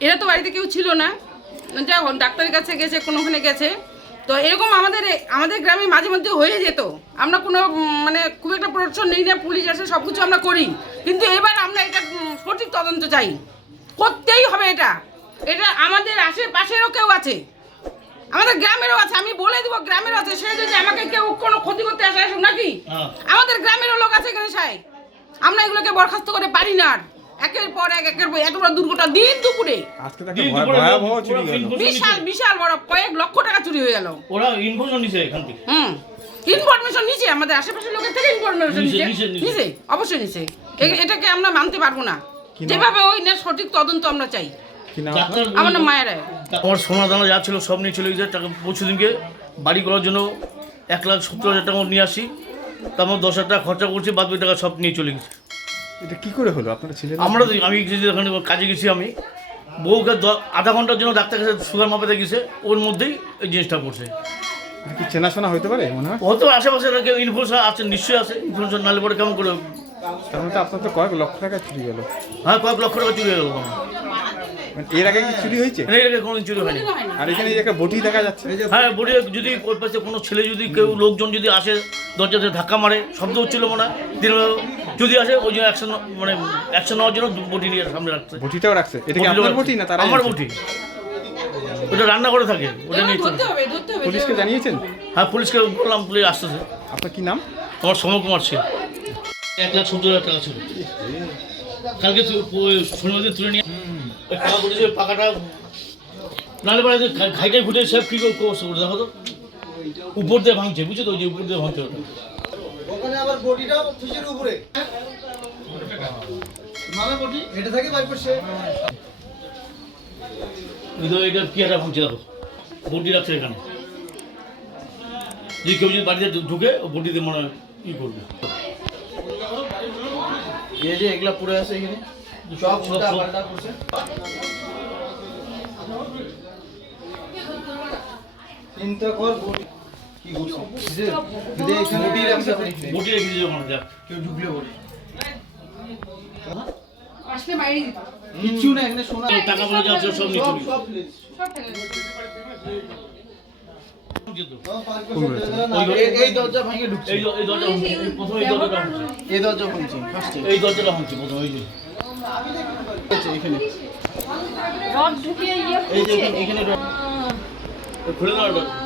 এরা তো বাড়িতে কেউ ছিল না। যা হোক, ডাক্তারের কাছে গেছে কোনোখানে গেছে। তো এরকম আমাদের আমাদের গ্রামে মাঝে মধ্যে হয়ে যেত। আমরা কোনো মানে খুব একটা প্রোটেকশন নেই না পুলিশ আসে সব কিছু আমরা করি। কিন্তু এবার আমরা এটা সঠিক তদন্ত চাই। করতেই হবে এটা। এটা আমাদের আশেপাশেরও কেউ আছে। আমাদের গ্রামেরও আছে আমি বলে দিব গ্রামেরও আছে। সে যদি আমাকে কেউ কোনো ক্ষতি করতে আসে নাকি? হ্যাঁ। আমাদের গ্রামেরও লোক আছে এখানে সাহেব। আমরা এগুলোকে বরখাস্ত করে পারি না আর। একের পর এক একের পর এত বড় দুর্ঘটনা দিন দুপুরে। আজকে তো দিন ভয়- দুপুরে ভয়াবহ পুরো চুরি গেল। information বিশাল বিশাল বড় কয়েক লক্ষ টাকা চুরি হয়ে গেল। ওরা ইনফরমেশন নিছে এখান থেকে। হুম। ইনফরমেশন নিচে আমাদের আশেপাশের লোকের থেকে ইনফরমেশন নিচে, নিচে নিচে, নিচে। নিচে অবশ্যই নিচে এ- এটাকে আমরা মানতে পারব না। যেভাবে ওই না সঠিক তদন্ত আমরা চাই। কি নাম আপনার? ডাক্তার আমার নাম মায়া রায়। আমার সোনা দানা যা ছিল সব নিয়ে চলে গেছে। টাকা পরশু দিনকে বাড়ি করার জন্য এক লাখ সত্তর হাজার টাকা নিয়ে আসি। তার মধ্যে দশ হাজার টাকা খরচা করছি বাদ বাকি টাকা সব নিয়ে চলে গেছে। এটা কি করে হলো? আপনারা ছিলেন আমরা তো আমি গেছি ওখানে কাজে গেছি আমি। বউকে আধা ঘণ্টার জন্য ডাক্তার কাছে সুগার মাপাতে গেছে ওর মধ্যেই এই জিনিসটা করছে এটা কি চেনাশোনা হতে পারে মনে হয়? হয়তো আশেপাশে কেউ ইনফরমেশন আছে নিশ্চয়ই আছে ইনফরমেশন নালে পরে কেমন করে তার মধ্যে আপনার তো কয়েক লক্ষ টাকা চুরি গেল। হ্যাঁ কয়েক লক্ষ টাকা চুরি হয়ে গেল। মানে এর আগে কি চুরি হয়েছে? এর আগে কোনোদিন চুরি হয়নি। আর এখানে এই একটা বটি দেখা যাচ্ছে। হ্যাঁ বলি যদি ওর পাশে কোনো ছেলে যদি কেউ লোকজন যদি আসে দরজাতে ধাক্কা মারে শব্দ হচ্ছিল মনে হয় যদি আসে ওই জন্য অ্যাকশন মানে অ্যাকশন নেওয়ার জন্য বটি নিয়ে সামনে রাখছে। বটিটাও রাখছে? এটা কি আপনার বটি না তারা আমার বটি। ওটা রান্না করে থাকে ওটা নিয়ে চলে। ধরতে হবে ধরতে হবে। পুলিশকে জানিয়েছেন? হ্যাঁ পুলিশকে বললাম পুলিশ আসতেছে। আপনার কি নাম? আমার সময় কুমার ছিল এক লাখ সত্তর হাজার টাকা ছিল। কালকে শনিবার দিন তুলে নিয়ে পাকা করেছে পাকাটা নাহলে পরে ঘাইটাই ফুটে সব কী করে? করছে দেখো তো। উপর দিয়ে ভাঙছে বুঝছ তো? ওই যে উপর দিয়ে ভাঙছে ওটা। ওখানে আবার বডিটাও ফিসের উপরে? মামা বডি? এটা থেকে বাইর করছে। এটা কি একটা ভাঙছে দেখো। বডি রাখছে এখানে। যদি কেউ যদি বাড়িতে ঢুকে ও বডিতে মনে হয় ই করবে। এই যে এগুলা পড়ে আছে এখানে। সব উল্টা পাল্টা করছে। চিন্তা কর বডি। না এখানে সোনা এই টাকা পয়সা সব। সব দরজা ভেঙে ঢুকছে। এই দরজা প্রথমে এই দরজাটা ভাঙছে এই দরজা ভাঙছে। এই দরজাটা ভাঙছে প্রথমে এই যে এখানে রড ঢুকিয়ে ইয়ে এই যে এখানে- এখানে এই খুলে দাও